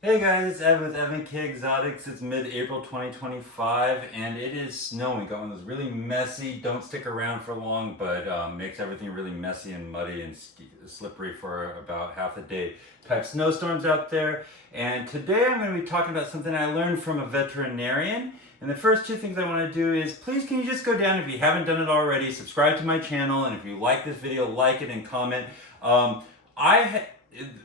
Hey guys, it's Ed with Evan K Exotics. It's mid-April 2025 and it is snowing. Got one of those really messy, don't stick around for long, but makes everything really messy and muddy and slippery for about half a day type snowstorms out there. And today I'm going to be talking about something I learned from a veterinarian. And the first two things I want to do is please can you just go down, if you haven't done it already, subscribe to my channel, and if you like this video, like it and comment. I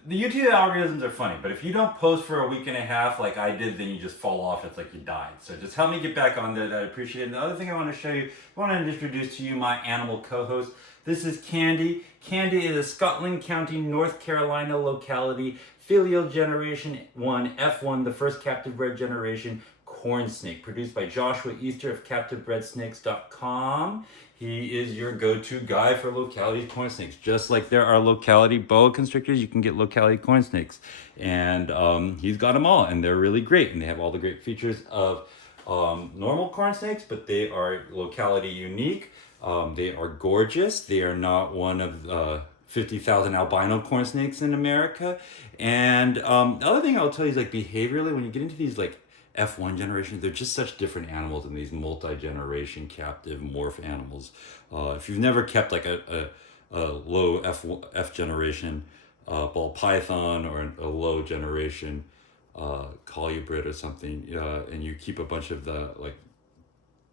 the YouTube algorithms are funny, but if you don't post for a week and a half like I did, then you just fall off. It's like you died. So just help me get back on there. I appreciate it. And the other thing I want to show you, I want to introduce to you my animal co-host. This is Candy. Candy is a Scotland County, North Carolina locality, filial generation 1, F1, the first captive bred generation corn snake, produced by Joshua Easter of CaptiveBredSnakes.com. He is your go-to guy for locality corn snakes. Just like there are locality boa constrictors, you can get locality corn snakes. And he's got them all, and they're really great. And they have all the great features of normal corn snakes, but they are locality unique. They are gorgeous. They are not one of 50,000 albino corn snakes in America. And the other thing I'll tell you is like behaviorally, when you get into these like F1 generation, they're just such different animals than these multi-generation captive morph animals. If you've never kept like a low F generation ball python or a low generation colubrid or something, and you keep a bunch of the like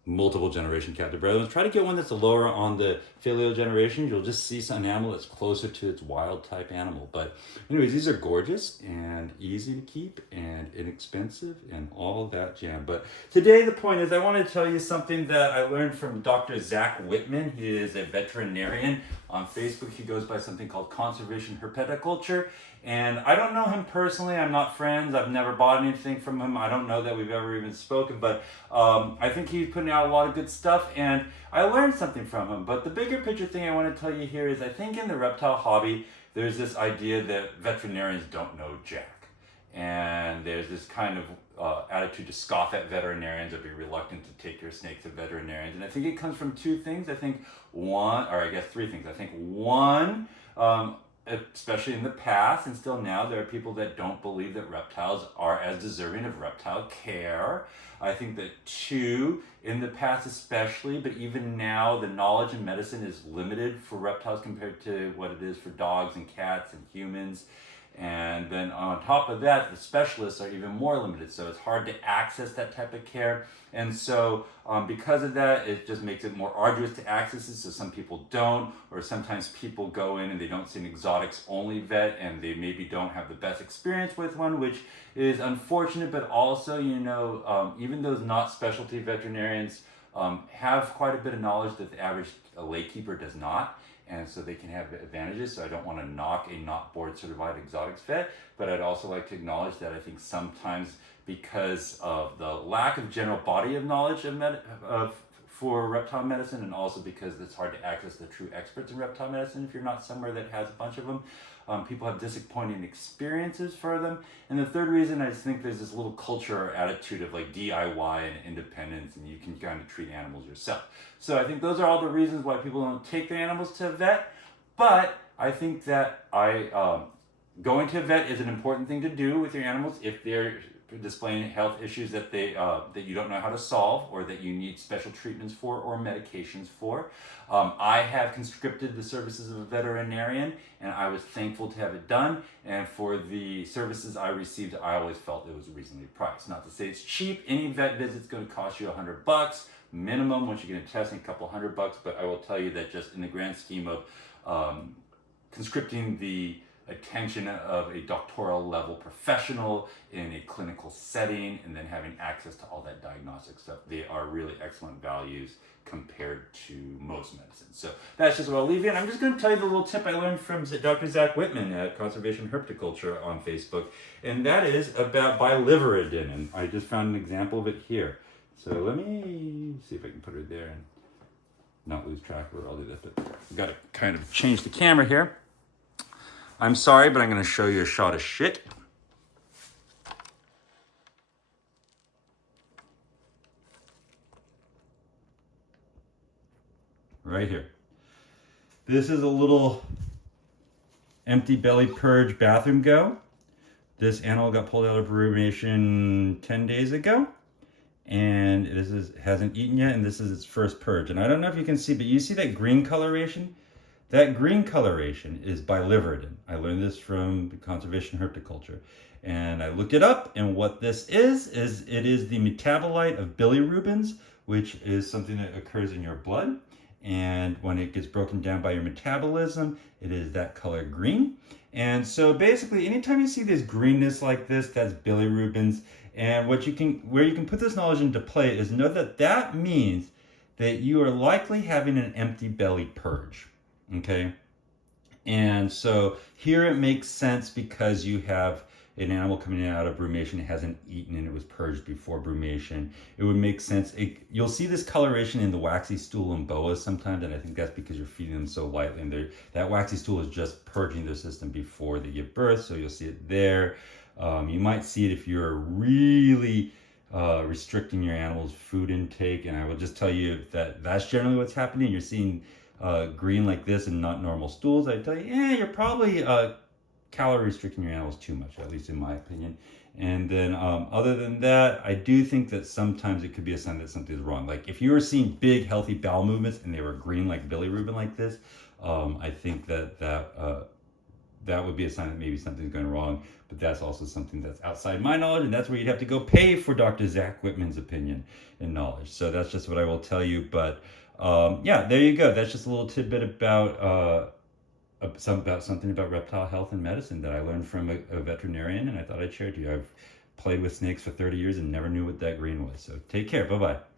multiple generation captive bred ones, try to get one that's lower on the filial generation. You'll just see an animal that's closer to its wild type animal. But anyways, these are gorgeous and easy to keep and inexpensive and all that jam. But today the point is I want to tell you something that I learned from Dr. Zach Whitman. He is a veterinarian. On Facebook he goes by something called conservation herpeticulture. And I don't know him personally. I'm not friends. I've never bought anything from him. I don't know that we've ever even spoken, but I think he's putting out a lot of good stuff, and I learned something from him. But the bigger picture thing I want to tell you here is I think in the reptile hobby, there's this idea that veterinarians don't know jack. And there's this kind of attitude to scoff at veterinarians or be reluctant to take your snake to veterinarians. And I think it comes from two things. I think one, or I guess three things. I think one, especially in the past and still now, there are people that don't believe that reptiles are as deserving of reptile care. I think that two, in the past especially, but even now, the knowledge in medicine is limited for reptiles compared to what it is for dogs and cats and humans. And then on top of that, the specialists are even more limited. So it's hard to access that type of care. And so because of that, it just makes it more arduous to access it. So some people don't, or sometimes people go in and they don't see an exotics only vet and they maybe don't have the best experience with one, which is unfortunate. But also, even those not specialty veterinarians have quite a bit of knowledge that the average laykeeper does not. And so they can have advantages. So I don't want to knock a not board certified exotics vet, but I'd also like to acknowledge that I think sometimes because of the lack of general body of knowledge for reptile medicine, and also because it's hard to access the true experts in reptile medicine if you're not somewhere that has a bunch of them, people have disappointing experiences for them. And the third reason, I just think there's this little culture or attitude of like DIY and independence, and you can kind of treat animals yourself. So I think those are all the reasons why people don't take their animals to a vet. But I think that going to a vet is an important thing to do with your animals if they're displaying health issues that that you don't know how to solve, or that you need special treatments for or medications for. I have conscripted the services of a veterinarian, and I was thankful to have it done. And for the services I received, I always felt it was reasonably priced. Not to say it's cheap. Any vet visit's going to cost you $100 minimum once you get a testing, a couple $100. But I will tell you that just in the grand scheme of conscripting the attention of a doctoral level professional in a clinical setting, and then having access to all that diagnostic stuff, they are really excellent values compared to most medicine. So that's just what I'll leave you. And I'm just going to tell you the little tip I learned from Dr. Zach Whitman at Conservation Herpeticulture on Facebook, and that is about biliveridin. And I just found an example of it here. So let me see if I can put it there and not lose track of it. I'll do this, but I've got to kind of change the camera here. I'm sorry, but I'm going to show you a shot of shit. Right here. This is a little empty belly purge bathroom go This animal got pulled out of rumination 10 days ago, and hasn't eaten yet, and this is its first purge. And I don't know if you can see, but you see that green coloration? That green coloration is biliverdin. I learned this from conservation horticulture. And I looked it up, and what this is it is the metabolite of bilirubins, which is something that occurs in your blood. And when it gets broken down by your metabolism, it is that color green. And so basically, anytime you see this greenness like this, that's bilirubins. And where you can put this knowledge into play is know that that means that you are likely having an empty belly purge. Okay, and so here it makes sense because you have an animal coming out of brumation, it hasn't eaten and it was purged before brumation. It would make sense. You'll see this coloration in the waxy stool and boas sometimes, and I think that's because you're feeding them so lightly, and that waxy stool is just purging their system before they give birth, so you'll see it there. You might see it if you're really restricting your animal's food intake, and I will just tell you that that's generally what's happening. You're seeing green like this and not normal stools. I tell you, you're probably calorie restricting your animals too much, at least in my opinion. And then other than that, I do think that sometimes it could be a sign that something's wrong. Like if you were seeing big healthy bowel movements and they were green like bilirubin like this, I think that would be a sign that maybe something's going wrong. But that's also something that's outside my knowledge, and that's where you'd have to go pay for Dr. Zach Whitman's opinion and knowledge. So that's just what I will tell you. But yeah, there you go. That's just a little tidbit about something about reptile health and medicine that I learned from a veterinarian, and I thought I'd share it to you. I've played with snakes for 30 years and never knew what that green was. So take care. Bye-bye.